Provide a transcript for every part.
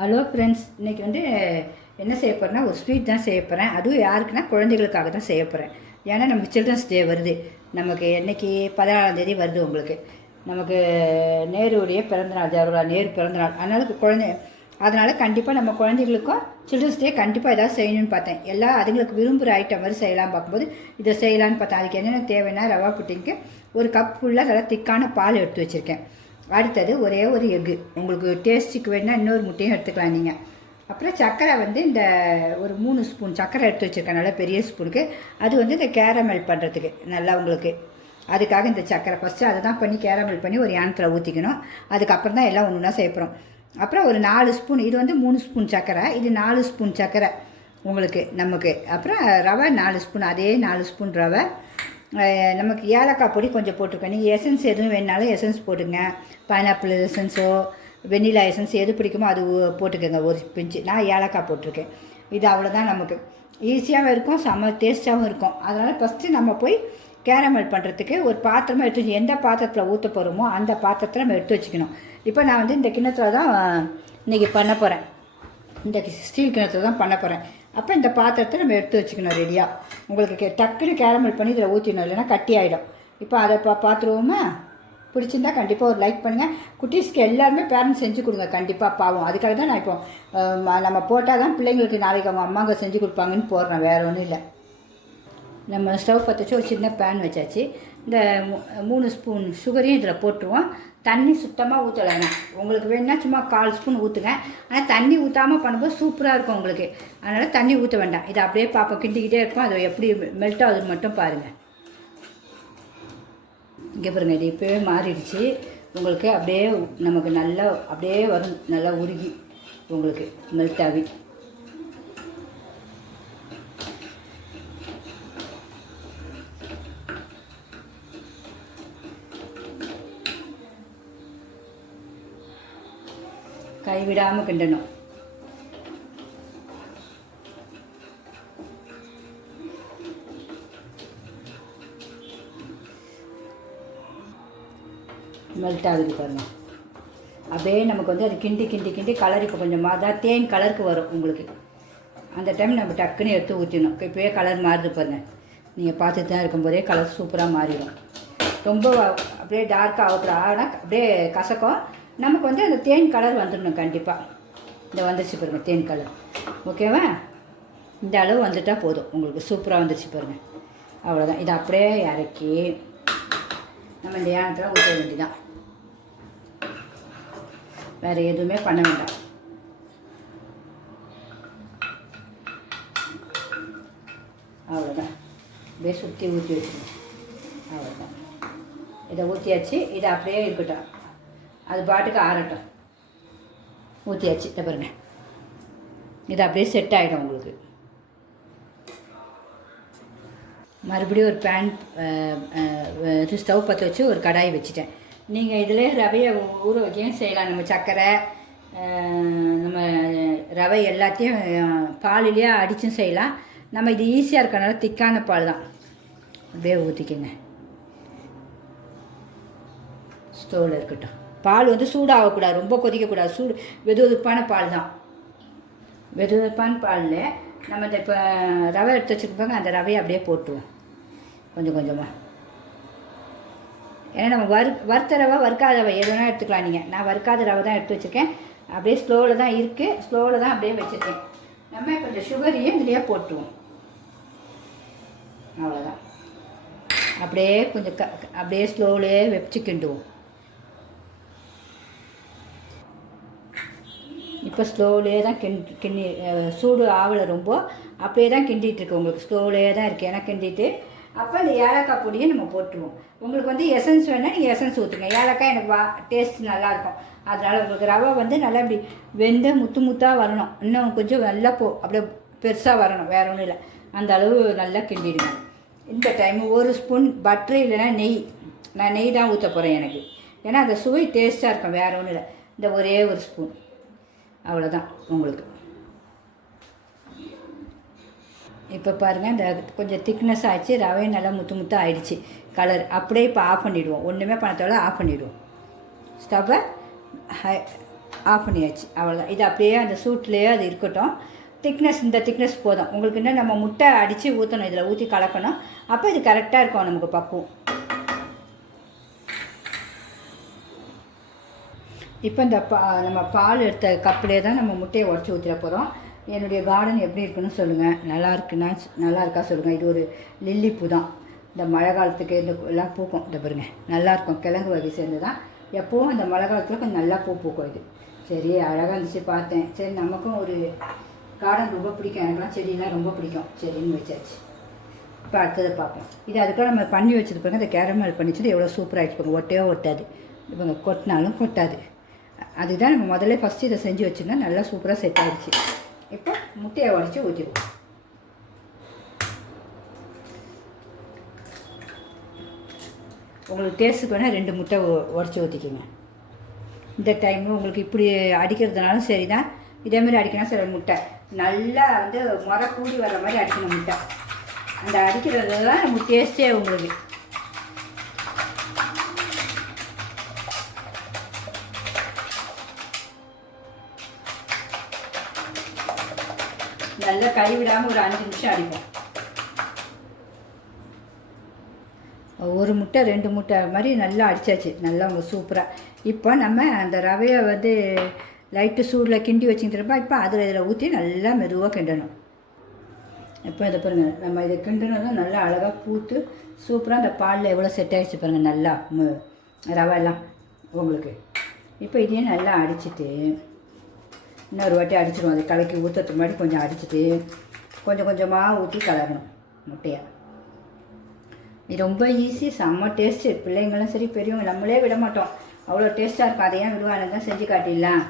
Hello friends இன்றைக்கி வந்து என்ன செய்ய போகிறேன்னா ஒரு ஸ்வீட் தான் செய்ய போகிறேன் அதுவும் யாருக்குன்னா குழந்தைகளுக்காக தான் செய்ய போகிறேன் ஏன்னா நமக்கு சில்ட்ரன்ஸ் டே வருது. நமக்கு என்னைக்கு பதினாலாம் தேதி வருது உங்களுக்கு. நமக்கு நேருடைய பிறந்தநாள் ஜவஹர்லால் நேரு பிறந்தநாள். அதனால் குழந்தை அதனால் கண்டிப்பாக நம்ம குழந்தைகளுக்கும் சில்ட்ரன்ஸ் டே கண்டிப்பாக ஏதாவது செய்யணும்னு பார்த்தேன். எல்லா அதுங்களுக்கு விரும்புகிற ஐட்டம் மாதிரி செய்யலாம் பார்க்கும்போது இதை செய்யலான்னு பார்த்தேன். அதுக்கு என்னென்ன தேவைன்னா ரவா புட்டிங்க்கு ஒரு கப் ஃபுல்லாக நல்லா திக்கான பால் எடுத்து வச்சுருக்கேன். அடுத்தது ஒரே ஒரு எக்கு. உங்களுக்கு டேஸ்ட்டுக்கு வேணால் இன்னொரு முட்டையும் எடுத்துக்கலாம் நீங்கள் அப்புறம் சர்க்கரை வந்து இந்த ஒரு மூணு ஸ்பூன் சர்க்கரை எடுத்து வச்சுருக்கேன். நல்லா பெரிய ஸ்பூனுக்கு. அது வந்து இந்த கேரமல் பண்ணுறதுக்கு நல்லா உங்களுக்கு. அதுக்காக இந்த சர்க்கரை ஃபஸ்ட்டு அதை தான் பண்ணி கேரமல் பண்ணி ஒரு யானத்தில் ஊற்றிக்கணும் அதுக்கப்புறம் தான் எல்லாம் ஒன்று ஒன்றா சேர்ப்புறோம் அப்புறம் ஒரு நாலு ஸ்பூன் இது வந்து மூணு ஸ்பூன் சர்க்கரை. இது நாலு ஸ்பூன் சர்க்கரை உங்களுக்கு நமக்கு. அப்புறம் ரவை நாலு ஸ்பூன் அதே நாலு ஸ்பூன் ரவை. நமக்கு ஏலக்காய் பொடி கொஞ்சம் போட்டிருக்கோம் நீங்கள் எசன்ஸ் எதுவும் வேணாலும் எசன்ஸ் போட்டுங்க பைனாப்பிள் எசன்ஸோ வெண்ணிலா எசன்ஸ் எது பிடிக்குமோ அது போட்டுக்கோங்க. ஒரு பிஞ்சு. நான் ஏலக்காய் போட்டிருக்கேன். இது அவ்வளோதான் நமக்கு. ஈஸியாகவும் இருக்கும் செம்ம டேஸ்ட்டாகவும் இருக்கும். அதனால் ஃபஸ்ட்டு நம்ம போய் கேரமல் பண்ணுறதுக்கு ஒரு பாத்திரமாக எடுத்து வச்சு எந்த பாத்திரத்தில் ஊற்ற போகிறோமோ அந்த பாத்திரத்தில் நம்ம எடுத்து வச்சுக்கணும். இப்போ நான் வந்து இந்த கிணத்துல தான் இன்றைக்கி பண்ண போகிறேன் இந்த ஸ்டீல் கிணத்துல தான் பண்ண போகிறேன் அப்போ இந்த பாத்திரத்தை நம்ம எடுத்து வச்சுக்கணும் ரெடியாக உங்களுக்கு கே- டக்குன்னு கேரமல் பண்ணி இதில் ஊற்றிடணும் இல்லைன்னா கட்டி ஆகிடும் இப்போ அதை பா பார்த்துருவோமா பிடிச்சிருந்தா கண்டிப்பாக ஒரு லைக் பண்ணுங்கள் குட்டீஸ்க்கு எல்லாருமே பேரண்ட்ஸ் செஞ்சு கொடுங்க கண்டிப்பாக பாவம். அதுக்காக தான் நான் இப்போ நம்ம போட்டால் தான் பிள்ளைங்களுக்கு நாளைக்கு அவங்க அம்மாங்க செஞ்சு கொடுப்பாங்கன்னு போடுறேன் வேறு ஒன்றும் இல்லை. நம்ம ஸ்டவ் பற்ற வச்சு ஒரு சின்ன பேன் வச்சாச்சு. இந்த மூணு ஸ்பூன் சுகரையும் இதில் போட்டுருவோம். தண்ணி சுத்தமாக ஊற்றலைங்க உங்களுக்கு வேணுன்னா சும்மா கால் ஸ்பூன் ஊற்றுங்க ஆனால் தண்ணி ஊற்றாமல் பண்ணும்போது சூப்பராக இருக்கும் உங்களுக்கு. அதனால் தண்ணி ஊற்ற வேண்டாம். இதை அப்படியே பார்ப்போம் கிண்டிக்கிட்டே இருக்கும். அது எப்படி மெல்ட் ஆகுது மட்டும் பாருங்கள் இங்கே பாருங்க இது இப்போவே மாறிடுச்சு. உங்களுக்கு அப்படியே நமக்கு நல்லா அப்படியே வரும். நல்லா உருகி உங்களுக்கு மெல்ட் ஆகி. கைவிடாமல் கிண்டணும் மெல்ட் ஆகுது பாருங்க அப்படியே நமக்கு வந்து அது கிண்டி கிண்டி கிண்டி கலர் இப்போ கொஞ்சமாக தான் தேன் கலருக்கு வரும் உங்களுக்கு அந்த டைம் நம்ம டக்குன்னு எடுத்து ஊற்றிடணும் இப்போயே கலர் மாறுது பாருங்க நீங்கள் பார்த்துட்டு தான் இருக்கும்போதே கலர் சூப்பராக மாறிடும் ரொம்ப அப்படியே டார்க்காக ஆகக்கூடாது ஆனால் அப்படியே கசக்கும் நமக்கு வந்து அந்த தேன் கலர் வந்துடணும் கண்டிப்பாக இந்த வந்துருச்சு பாருங்கள் தேன் கலர். ஓகேவா? இந்த அளவு வந்துட்டால் போதும். உங்களுக்கு சூப்பராக வந்துருச்சு பாருங்கள் அவ்வளோதான் இதை அப்படியே இறக்கி நம்ம இந்த ஏனத்தில் ஊற்ற வேண்டிதான் வேறு எதுவுமே பண்ண வேண்டாம். அவ்வளோதான் அப்படியே சுற்றி ஊற்றி வச்சுக்கணும் அவ்வளோதான் இதை ஊற்றியாச்சு இதை அப்படியே இருக்கட்டும். அது பாட்டுக்கு ஆறட்டும். ஊற்றியாச்சு இதை பாருங்க. இது அப்படியே செட் ஆகிடும் உங்களுக்கு. மறுபடியும் ஒரு பேன் இது ஸ்டவ் பற்ற வச்சு ஒரு கடாய் வச்சுட்டேன். நீங்கள் இதில் ரவையை ஊற வைக்கவும் செய்யலாம். நம்ம சர்க்கரை நம்ம ரவை எல்லாத்தையும் பாலிலேயே அடித்தும் செய்யலாம். நம்ம இது ஈஸியாக இருக்கனால திக்கான பால் தான். அப்படியே ஊற்றிக்கங்க ஸ்டோவில் இருக்கட்டும். பால் வந்து சூடாகக்கூடாது ரொம்ப கொதிக்கக்கூடாது. சூடு வெது வெதுப்பான பால் தான் வெது வெதுப்பான பாலில் நம்ம இந்த இப்போ ரவை எடுத்து வச்சுருப்பாங்க அந்த ரவையை அப்படியே போட்டுருவோம். கொஞ்சம் கொஞ்சமாக ஏன்னா நம்ம வறு வறுத்த ரவை வறுக்காத ரவை எதுனா எடுத்துக்கலாம் நீங்கள் நான் வறுக்காத ரவை தான் எடுத்து வச்சுருக்கேன். அப்படியே ஸ்லோவில் தான் இருக்குது ஸ்லோவில் தான் அப்படியே வச்சுருக்கேன். நம்ம இப்போ இந்த சுகரையும் இதுலேயே போட்டுருவோம். அவ்வளோதான் அப்படியே கொஞ்சம் க க- அப்படியே ஸ்லோவிலே வச்சு கிண்டுவோம். இப்போ ஸ்லோவிலே தான் கிண் கிண்டி சூடு ஆவலை ரொம்ப அப்படியே தான் கிண்டிகிட்ருக்கு உங்களுக்கு. ஸ்லோவிலே தான் இருக்குது ஏன்னா கிண்டிட்டு அப்போ இந்த ஏலக்காய் பொடியை நம்ம போட்டுருவோம். உங்களுக்கு வந்து எசன்ஸ் வேணால் நீங்கள் எசன்ஸ் ஊற்றுங்க ஏலக்காய் எனக்கு வா டேஸ்ட் நல்லாயிருக்கும். அதனால் உங்களுக்கு ரவை வந்து நல்லா இப்படி வெந்து முத்து முத்தாக வரணும். இன்னும் கொஞ்சம் நல்லா போ அப்படியே பெருசாக வரணும். வேற ஒன்றும் இல்லை. அந்த அளவு நல்லா கிண்டிடுங்க. இந்த டைம் ஒரு ஸ்பூன் பட்ரு இல்லைன்னா நெய். நான் நெய் தான் ஊற்ற போகிறேன் எனக்கு. ஏன்னா அந்த சுவை டேஸ்ட்டாக இருக்கும். வேற ஒன்றும் இல்லை. இந்த ஒரே ஒரு ஸ்பூன். அவ்வளோதான் உங்களுக்கு. இப்போ பாருங்கள் இந்த கொஞ்சம் திக்னஸ் ஆகிடுச்சு ரவையும் நல்லா முத்து முத்து ஆயிடுச்சு. கலர் அப்படியே இப்போ ஆஃப் பண்ணிவிடுவோம் ஒன்றுமே பணத்தோட ஆஃப் பண்ணிவிடுவோம் ஸ்டவ்வை ஹை ஆஃப் பண்ணியாச்சு. அவ்வளோதான் இது அப்படியே அந்த சூட்லேயே அது இருக்கட்டும். திக்னஸ் இந்த திக்னஸ் போதும். உங்களுக்கு என்ன நம்ம முட்டை அடித்து ஊற்றணும் இதில் ஊற்றி கலக்கணும். அப்போ இது கரெக்டாக இருக்கும் நமக்கு பக்குவம். இப்போ இந்த பா நம்ம பால் எடுத்த கப்பிலே தான் நம்ம முட்டையை உடச்சி ஊற்றிட போகிறோம் என்னுடைய கார்டன் எப்படி இருக்குன்னு சொல்லுங்கள் நல்லா இருக்குன்னா நல்லா இருக்கா சொல்லுங்கள் இது ஒரு லில்லி பூ தான். இந்த மழை காலத்துக்கு இந்த எல்லாம் பூக்கும். இந்த பாருங்க. நல்லா இருக்கும். கிழங்கு வகை சேர்ந்து தான் எப்போவும் இந்த மழை காலத்தில் கொஞ்சம் நல்லா பூ பூக்கும் இது. சரி அழகாக இருந்துச்சு பார்த்தேன். சரி நமக்கும் ஒரு கார்டன் ரொம்ப பிடிக்கும். எனக்குலாம் செடியெல்லாம் ரொம்ப பிடிக்கும். சரின்னு வச்சாச்சு. இப்போ அடுத்ததை பார்ப்போம். இது அதுக்காக நம்ம பண்ணி வச்சது இந்த கேரமல் பண்ணி வச்சுட்டு எவ்வளோ சூப்பராக ஆகிடுச்சு ஒட்டையோ ஒட்டாது. இவங்க கொட்டினாலும் கொட்டாது. அதுதான் நம்ம முதல்ல ஃபஸ்ட்டு இதை செஞ்சு வச்சுருந்தா நல்லா சூப்பராக செட் ஆகிடுச்சு இப்போ முட்டையை உடச்சி ஊற்றிடுவோம் உங்களுக்கு டேஸ்ட்டுக்கு வேணால் ரெண்டு முட்டை உடச்சி ஊற்றிக்கோங்க இந்த டைமில் உங்களுக்கு இப்படி அடிக்கிறதுனாலும் சரி தான் இதேமாரி அடிக்கணும் சில முட்டை. நல்லா வந்து முறை கூடி வர்ற மாதிரி அடிக்கணும் முட்டை. அந்த அடிக்கிறது தான் நம்ம டேஸ்ட்டே உங்களுக்கு. நல்லா கைவிடாமல் ஒரு அஞ்சு நிமிஷம் அடிப்போம் ஒரு முட்டை ரெண்டு முட்டை மாதிரி நல்லா அடித்தாச்சு நல்லா அவங்க சூப்பராக இப்போ நம்ம அந்த ரவையை வந்து லைட்டு சூடில் கிண்டி வச்சுக்கிறப்ப இப்போ அதில் இதில் ஊற்றி நல்லா மெதுவாக கிண்டணும் இப்போ இதை பாருங்கள் நம்ம இதை கிண்டணும் நல்லா அழகாக பூத்து சூப்பராக அந்த பாலில் எவ்வளோ செட் ஆகிடுச்சு பாருங்கள் நல்லா ரவை எல்லாம் உங்களுக்கு இப்போ இதையும் நல்லா அடிச்சிட்டு இன்னொரு வாட்டி அடிச்சிடும் அதை கலக்கி ஊற்றுறதுக்கு முன்னாடி கொஞ்சம் அடிச்சிட்டு கொஞ்சம் கொஞ்சமாக ஊற்றி கலரணும் முட்டையை. இது ரொம்ப ஈஸி செம்ம டேஸ்ட்டு பிள்ளைங்களும் சரி பெரியவங்க நம்மளே விட மாட்டோம். அவ்வளோ டேஸ்ட்டாக இருக்கும். அதை ஏன் விடுவாங்க தான் செஞ்சு காட்டிடலாம்.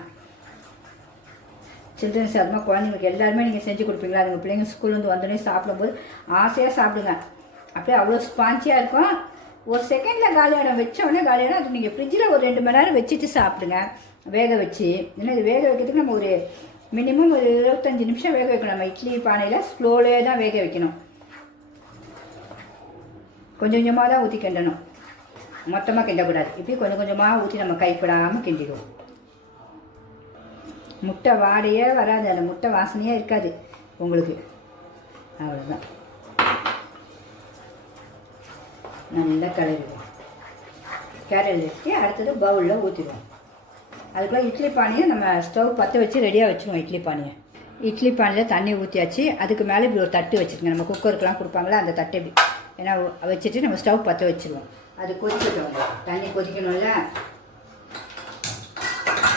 சில்ட்ரன்ஸ் அதுமாதிரி குழந்தைங்களுக்கு எல்லாருமே நீங்கள் செஞ்சு கொடுப்பீங்களா? அதுங்க பிள்ளைங்க ஸ்கூல்லேருந்து வந்தோடனே சாப்பிடும்போது ஆசையாக சாப்பிடுங்க. அப்படியே அவ்வளோ ஸ்பான்ச்சியாக இருக்கும். ஒரு செகண்டில் காலியாடம் வச்ச உடனே காலியாடம் அது நீங்கள் ஃப்ரிட்ஜில் ஒரு ரெண்டு மணி நேரம் வச்சுட்டு சாப்பிடுங்க. வேக வச்சு ஏன்னா இது வேக வைக்கிறதுக்கு நம்ம ஒரு மினிமம் ஒரு இருபத்தஞ்சி நிமிஷம் வேக வைக்கணும். நம்ம இட்லி பானையில் ஸ்லோலே தான் வேக வைக்கணும். கொஞ்சம் கொஞ்சமாக தான் ஊற்றி கிண்டணும். மொத்தமாக கிண்டக்கூடாது. இப்படி கொஞ்சம் கொஞ்சமாக ஊற்றி நம்ம கைப்படாமல் கிண்டிடுவோம். முட்டை வாடையே வராது. அந்த முட்டை வாசனையே இருக்காது உங்களுக்கு. அவ்வளோதான் நல்லா கலரிடுவோம் கேரட் வச்சு அடுத்தது பவுலில் ஊற்றிடுவோம் அதுக்குள்ளே இட்லி பானையை நம்ம ஸ்டவ் பற்ற வச்சு ரெடியாக வச்சுருவோம் இட்லி பானையை. இட்லி பானையில் தண்ணி ஊற்றியாச்சு அதுக்கு மேலே இப்படி ஒரு தட்டு வச்சுருங்க நம்ம குக்கருக்கெலாம் கொடுப்பாங்களே அந்த தட்டு இப்படி. ஏன்னா வச்சுட்டு நம்ம ஸ்டவ் பற்ற வச்சுருவோம். அது கொதிக்கட்டும். தண்ணி கொதிக்கணும்ல?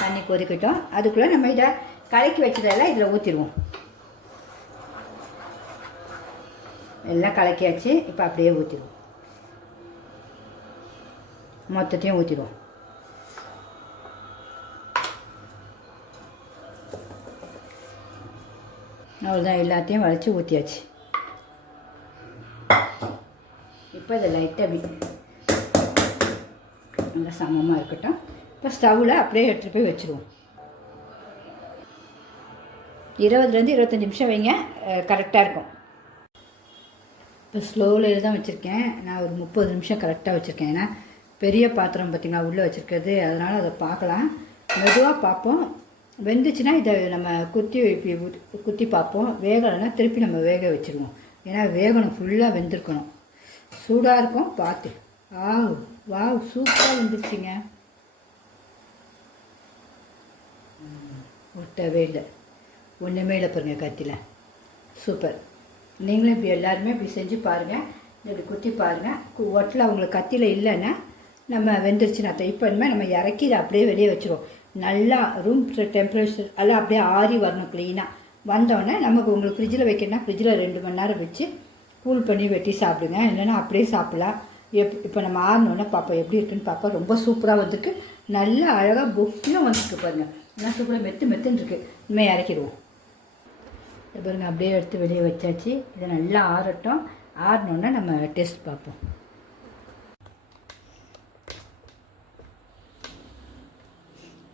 தண்ணி கொதிக்கட்டும். அதுக்குள்ளே நம்ம இதை கலக்கி வச்சதெல்லாம் இதில் ஊற்றிடுவோம் எல்லாம் கலக்கியாச்சு. இப்போ அப்படியே ஊற்றிடுவோம் மொத்தத்தையும் ஊற்றிடுவோம் அவ்வளோதான் எல்லாத்தையும் வளைச்சி ஊற்றியாச்சு இப்போ இதை லைட்டாக அப்படி நல்லா சமமாக இருக்கட்டும். இப்போ ஸ்டவ்வில் அப்படியே எடுத்துகிட்டு போய் வச்சுருவோம். இருபதுலேருந்து இருபத்தஞ்சி நிமிஷம் வைங்க கரெக்டாக இருக்கும். இப்போ ஸ்லோவில் தான் வச்சுருக்கேன். நான் ஒரு முப்பது நிமிஷம் கரெக்டாக வச்சுருக்கேன். ஏன்னா பெரிய பாத்திரம் பார்த்திங்கன்னா உள்ளே வச்சுருக்கிறது. அதனால் அதை பார்க்கலாம். மெதுவாக பார்ப்போம். வெந்துச்சுன்னா இதை நம்ம குத்தி இப்படி குத்தி பார்ப்போம். வேகலைன்னா திருப்பி நம்ம வேக வச்சுருவோம். ஏன்னா வேகணும் ஃபுல்லாக வெந்திருக்கணும். சூடாக இருக்கும் பார்த்து. வாவ் வாவ் சூப்பராக வெந்துருச்சிங்க. ஒட்டவே இல்லை. ஒன்றுமே இல்லை பாருங்கள் கத்தியில். சூப்பர். நீங்களும் இப்படி எல்லாருமே இப்படி செஞ்சு பாருங்கள் இப்படி குத்தி பாருங்கள் ஒட்டில் அவங்களுக்கு கத்தியில் இல்லைன்னா நம்ம வெந்துருச்சுன்னா அர்த்தம். இப்போ இனிமேல் நம்ம இறக்கி இதை அப்படியே வெளியே வச்சுருவோம். நல்லா ரூம் டெம்பரேச்சர் எல்லாம் அப்படியே ஆறி வரணும் க்ளீனாக வந்தோடனே நமக்கு உங்களுக்கு ஃப்ரிட்ஜில் வைக்கணும்னா ஃப்ரிட்ஜில் ரெண்டு மணி நேரம் வச்சு கூல் பண்ணி வெட்டி சாப்பிடுங்க. இல்லைன்னா அப்படியே சாப்பிடலாம். எப் இப்போ நம்ம ஆறினோடனே பார்ப்போம் எப்படி இருக்குன்னு பார்ப்போம் ரொம்ப சூப்பராக வந்திருக்கு. நல்லா அழகாக புஃப்னு வந்துருக்கு பாருங்க. நல்லா சூப்பராக மெத்து மெத்துன்னு இருக்குது இனிமேல் இறக்கிடுவோம். பாருங்கள் பாருங்க அப்படியே எடுத்து வெளியே வச்சாச்சு. இதை நல்லா ஆறட்டும். ஆறினோடனே நம்ம டெஸ்ட் பார்ப்போம்.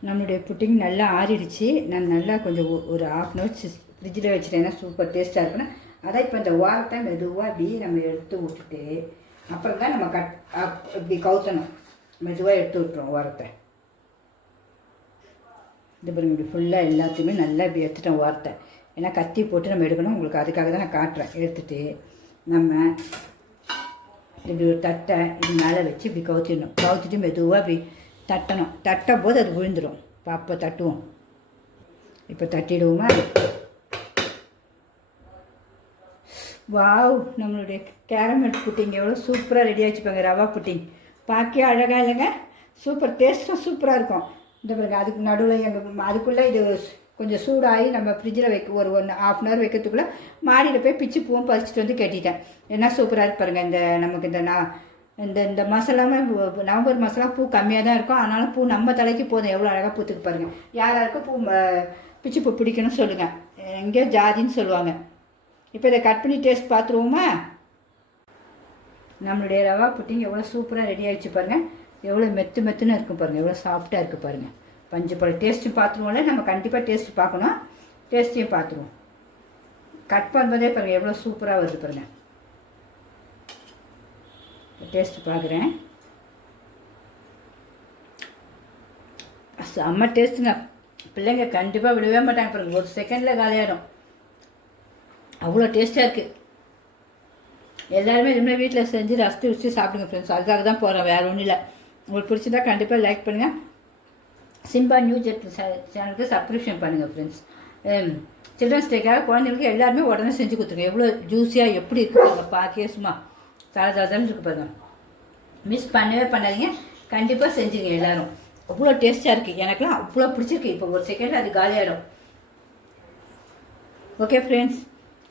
நம்மளுடைய புட்டிங் நல்லா ஆறிடுச்சு. நான் நல்லா கொஞ்சம் ஒரு ஹாஃப் அன் ஹவர் ஃப்ரிட்ஜில் வச்சுட்டேன்னா சூப்பர் டேஸ்ட்டாக இருக்குன்னா அதான் இப்போ இந்த வாரத்தை மெதுவாக இப்படி நம்ம எடுத்து விட்டுட்டு அப்புறம் தான் நம்ம கட் இப்படி கவுத்தணும். மெதுவாக எடுத்து விட்டுருவோம் வாரத்தை. இது பாருங்க இப்படி ஃபுல்லாக எல்லாத்தையுமே நல்லா இப்படி எடுத்துட்டோம் ஓரத்தை ஏன்னா கத்தி போட்டு நம்ம எடுக்கணும். உங்களுக்கு அதுக்காக தான் நான் காட்டுறேன். எடுத்துட்டு நம்ம இப்படி ஒரு தட்டை இது மேலே வச்சு இப்படி கவுத்திடணும். கவுத்திட்டு மெதுவாக இப்படி தட்டணும். தட்டும் போது அது விழுந்துடும் அப்போ தட்டுவோம். இப்போ தட்டிடுவோமா? வாவ் நம்மளுடைய கேரமல் புட்டிங் எவ்வளோ சூப்பராக ரெடி ஆச்சுப்பாங்க ரவா புட்டிங் பார்க்கவே அழகாக இல்லைங்க? சூப்பர் டேஸ்ட்டும் சூப்பராக இருக்கும். இந்த பிறகு அதுக்கு நடுவில் எங்கள் அதுக்குள்ளே இது கொஞ்சம் சூடாகி நம்ம ஃப்ரிட்ஜில் வைக்க ஒரு ஒன் ஹாஃப் அன் ஹவர் வைக்கிறதுக்குள்ளே மாடியில் போய் பிச்சு பூவும் பறிச்சுட்டு வந்து கட்டிட்டேன். என்ன சூப்பராக இருப்பாருங்க இந்த நமக்கு இந்த நான் இந்த இந்த மசாலாமே நவம்பர் மசாலா பூ கம்மியாக தான் இருக்கும். அதனால் பூ நம்ம தலைக்கு போதும். எவ்வளோ அழகாக பூத்துக்கு பாருங்கள் யாராருக்கும் பூ பிச்சு பூ பிடிக்கணும்னு சொல்லுங்கள் எங்கேயோ ஜாதின்னு சொல்லுவாங்க. இப்போ இதை கட் பண்ணி டேஸ்ட் பார்த்துருவோமா நம்மளுடைய ரவா புட்டிங் எவ்வளோ சூப்பராக ரெடி ஆகிடுச்சு பாருங்கள் எவ்வளோ மெத்து மெத்துன்னு இருக்கும் பாருங்கள் எவ்வளோ சாஃப்டாக இருக்குது பாருங்கள் பஞ்சு போல டேஸ்ட்டும் பார்த்துருவோம்ல நம்ம கண்டிப்பாக டேஸ்ட் பார்க்கணும். டேஸ்ட்டையும் பார்த்துருவோம் கட் பண்ணும்போதே பாருங்கள் எவ்வளோ சூப்பராக வருது பாருங்கள் டேஸ்ட் பார்க்குறேன். செம்ம டேஸ்ட்டுங்க பிள்ளைங்க கண்டிப்பாக விடவே மாட்டாங்க பாருங்க. ஒரு செகண்டில் காலியாயிடும். அவ்வளோ டேஸ்ட்டாக இருக்குது எல்லாருமே இதுமாதிரி வீட்டில் செஞ்சு ரசித்து வச்சு சாப்பிடுங்க ஃப்ரெண்ட்ஸ் அதுக்காக தான் போகிறேன் வேறு ஒன்றும் இல்லை. உங்களுக்கு பிடிச்சிருந்தா கண்டிப்பாக லைக் பண்ணுங்கள் சிம்பா நியூ ஜெட் சேனலுக்கு சப்ஸ்கிரிப்ஷன் பண்ணுங்கள் ஃப்ரெண்ட்ஸ் சில்ட்ரன்ஸ் டேக்காக குழந்தைங்களுக்கு எல்லாருமே உடனே செஞ்சு கொடுத்துருங்க. எவ்வளோ ஜூஸியாக எப்படி இருக்கு பாருங்க. பார்க்கவே சும்மா. தலை இருக்கு பாருங்க. மிஸ் பண்ணவே பண்ணாதீங்க. கண்டிப்பாக செஞ்சுங்க எல்லோரும். அவ்வளோ டேஸ்ட்டாக இருக்குது எனக்குலாம் அவ்வளோ பிடிச்சிருக்கு. இப்போ ஒரு செகண்ட் அது காலியாகிடும் ஓகே ஃப்ரெண்ட்ஸ்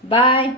பாய்